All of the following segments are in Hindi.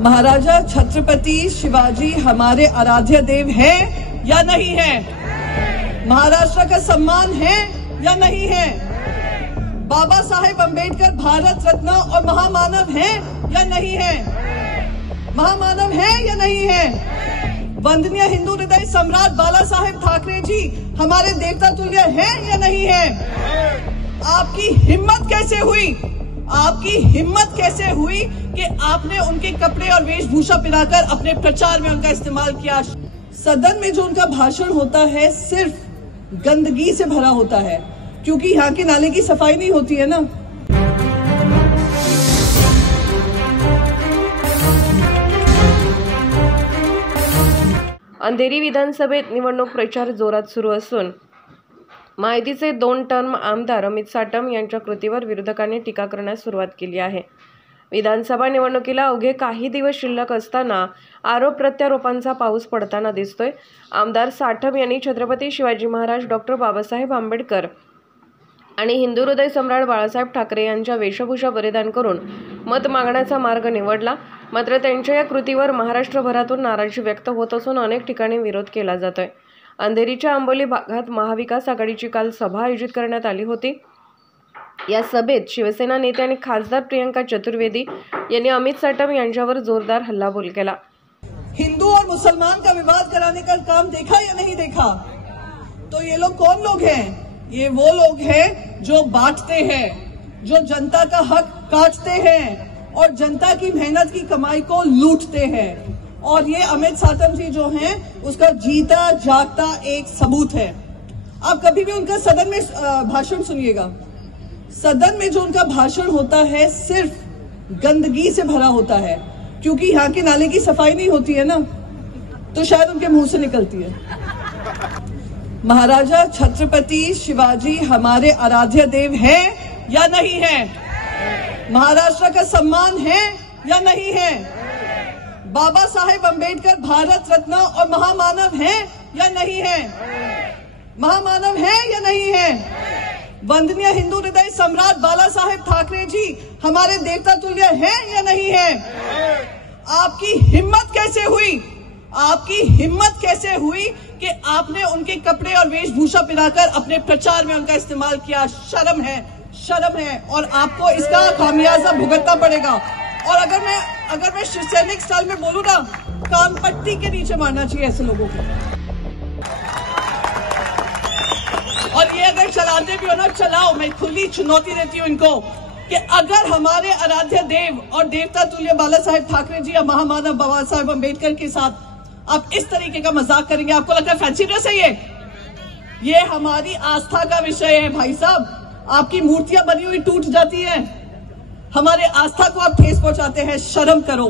महाराजा छत्रपति शिवाजी हमारे आराध्य देव हैं या नहीं है? महाराष्ट्र का सम्मान है या नहीं है? बाबा साहेब अंबेडकर भारत रत्न और महामानव हैं या नहीं है? महामानव है या नहीं है? वंदनीय हिंदू हृदय सम्राट बाला साहेब ठाकरे जी हमारे देवता तुल्य है या नहीं है? आपकी हिम्मत कैसे हुई? आपकी हिम्मत कैसे हुई कि आपने उनके कपड़े और वेशभूषा पिराकर अपने प्रचार में उनका इस्तेमाल किया? सदन में जो उनका भाषण होता है सिर्फ गंदगी से भरा होता है, क्योंकि यहाँ के नाले की सफाई नहीं होती है ना। अंधेरी विधानसभेत निवडणूक प्रचार जोरात सुरू असून महायुतीचे 2 टर्म आमदार अमित साटम यांच्या कृतीवर विरोधकांनी टीका करण्यास सुरुवात केली आहे। विधानसभा निवडणुकीला अवघे काही दिवस शिल्लक असताना आरोप प्रत्यारोपांचा पाऊस पडताना दिसतोय। आमदार साटम यांनी छत्रपती शिवाजी महाराज डॉक्टर बाबासाहेब आंबेडकर आणि हिंदू हृदय सम्राट बाळासाहेब ठाकरे यांच्या वेशभूषा परिधान करून मत मागण्याचा मार्ग निवडला। मात्र त्यांच्या या कृतीवर महाराष्ट्रभरातून नाराजी व्यक्त होत असून अनेक ठिकाणी विरोध केला जातोय। अंधेरीच्या आंबोली भागात महाविकास आघाडीची काल सभा आयोजित करण्यात आली होती। या सभेत शिवसेना नेते आणि खासदार प्रियंका चतुर्वेदी यांनी अमित साटम यांच्यावर जोरदार हल्लाबोल केला। हिंदू और मुसलमान का विवाद कराने का काम देखा या नहीं देखा? तो ये लोग कौन लोग हैं? ये वो लोग हैं जो बांटते हैं, जो जनता का हक काटते हैं और जनता की मेहनत की कमाई को लूटते हैं। और ये अमित साटम जी जो हैं उसका जीता जागता एक सबूत है। आप कभी भी उनका सदन में भाषण सुनिएगा, सदन में जो उनका भाषण होता है सिर्फ गंदगी से भरा होता है, क्योंकि यहाँ के नाले की सफाई नहीं होती है ना, तो शायद उनके मुंह से निकलती है। महाराजा छत्रपति शिवाजी हमारे आराध्य देव हैं या नहीं है? महाराष्ट्र का सम्मान है या नहीं है? बाबा साहेब अंबेडकर भारत रत्न और महामानव हैं या नहीं है? महामानव है या नहीं है? वंदनीय हिंदू हृदय सम्राट बाला साहेब ठाकरे जी हमारे देवता तुल्य है या नहीं है? आपकी हिम्मत कैसे हुई? आपकी हिम्मत कैसे हुई कि आपने उनके कपड़े और वेशभूषा पिराकर अपने प्रचार में उनका इस्तेमाल किया? शर्म है, शर्म है, और आपको इसका खामियाजा भुगतना पड़ेगा। और अगर मैं शिवसैनिक स्टाइल में बोलूं ना, कान पट्टी के नीचे मारना चाहिए ऐसे लोगों को। और ये अगर चलाते भी हो ना, चलाओ। मैं खुली चुनौती देती हूं इनको कि अगर हमारे आराध्य देव और देवता तुल्य बाला साहेब ठाकरे जी या महामानव बाबा साहेब अंबेडकर के साथ आप इस तरीके का मजाक करेंगे, आपको लगता है फैंसी ड्रेस है ये हमारी आस्था का विषय है भाई साहब। आपकी मूर्तियां बनी हुई टूट जाती हैं, हमारे आस्था को आप ठेस पहुंचाते हैं। शर्म करो।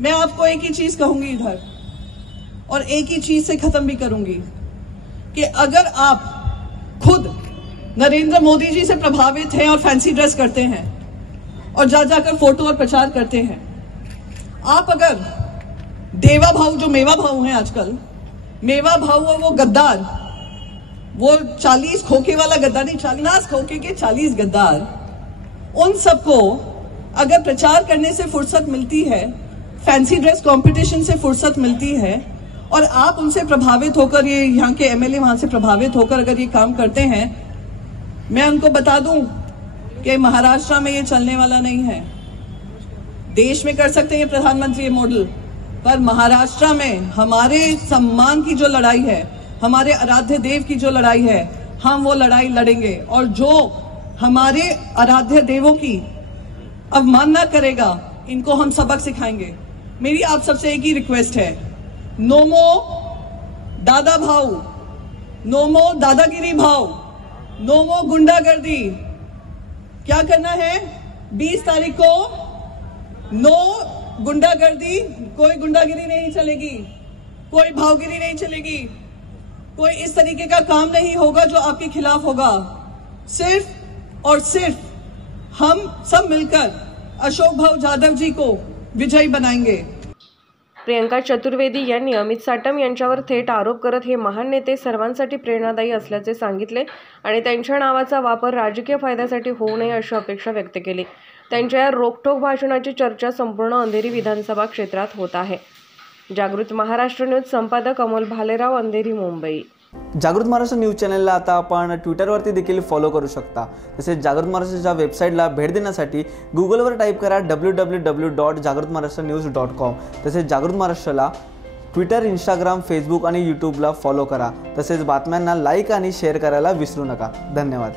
मैं आपको एक ही चीज कहूंगी इधर, और एक ही चीज से खत्म भी करूंगी कि अगर आप खुद नरेंद्र मोदी जी से प्रभावित हैं और फैंसी ड्रेस करते हैं और जाकर फोटो और प्रचार करते हैं, आप अगर देवा भाव जो मेवा भाव हैं आजकल, मेवा भाव वो गद्दार, वो 40 खोखे वाला गद्दार नहीं, 40 खोखे के 40 गद्दार, उन सबको अगर प्रचार करने से फुर्सत मिलती है, फैंसी ड्रेस कंपटीशन से फुर्सत मिलती है, और आप उनसे प्रभावित होकर, ये यहाँ के एमएलए वहां से प्रभावित होकर अगर ये काम करते हैं, मैं उनको बता दूं कि महाराष्ट्र में ये चलने वाला नहीं है। देश में कर सकते हैं प्रधानमंत्री ये मॉडल, पर महाराष्ट्र में हमारे सम्मान की जो लड़ाई है, हमारे आराध्य देव की जो लड़ाई है, हम वो लड़ाई लड़ेंगे। और जो हमारे आराध्य देवों की अवमानना करेगा, इनको हम सबक सिखाएंगे। मेरी आप सबसे एक ही रिक्वेस्ट है, नो मोर दादा भाव, नो मोर दादागिरी भाव, नो मोर गुंडागर्दी। क्या करना है? 20 तारीख को नो गुंडागर्दी, कोई गुंडागिरी नहीं चलेगी, कोई भावगिरी नहीं चलेगी, कोई इस तरीके का काम नहीं होगा जो आपके खिलाफ होगा। सिर्फ और सिर्फ हम सब मिलकर अशोक भाऊ जाधव जी को विजयी बनाएंगे। प्रियंका चतुर्वेदी यांनी अमित साटम यांच्यावर थेट आरोप करत हे महान नेते सर्वांसाठी प्रेरणादायी असल्याचे सांगितले आणि त्यांच्या नावाचा वापर राजकीय फायद्यासाठी होऊ नये अशी अपेक्षा व्यक्त केली। त्यांच्या या रोखठोक भाषणाची चर्चा संपूर्ण अंधेरी विधानसभा क्षेत्रात होत आहे. जागृत महाराष्ट्र न्यूज संपादक अमोल भालेराव, अंधेरी, मुंबई. जागृत महाराष्ट्र न्यूज चॅनलला आता आपण ट्विटरवरती देखील फॉलो करू शकता. तसेच जागृत महाराष्ट्राच्या वेबसाईटला भेट देण्यासाठी गुगलवर टाईप करा www.jagruthmaharashtranews.com. तसेच जागृत महाराष्ट्राला ट्विटर, इंस्टाग्राम, फेसबुक आणि यूट्यूबला फॉलो करा. तसेच बातम्यांना लाईक आणि शेअर करायला विसरू नका. धन्यवाद.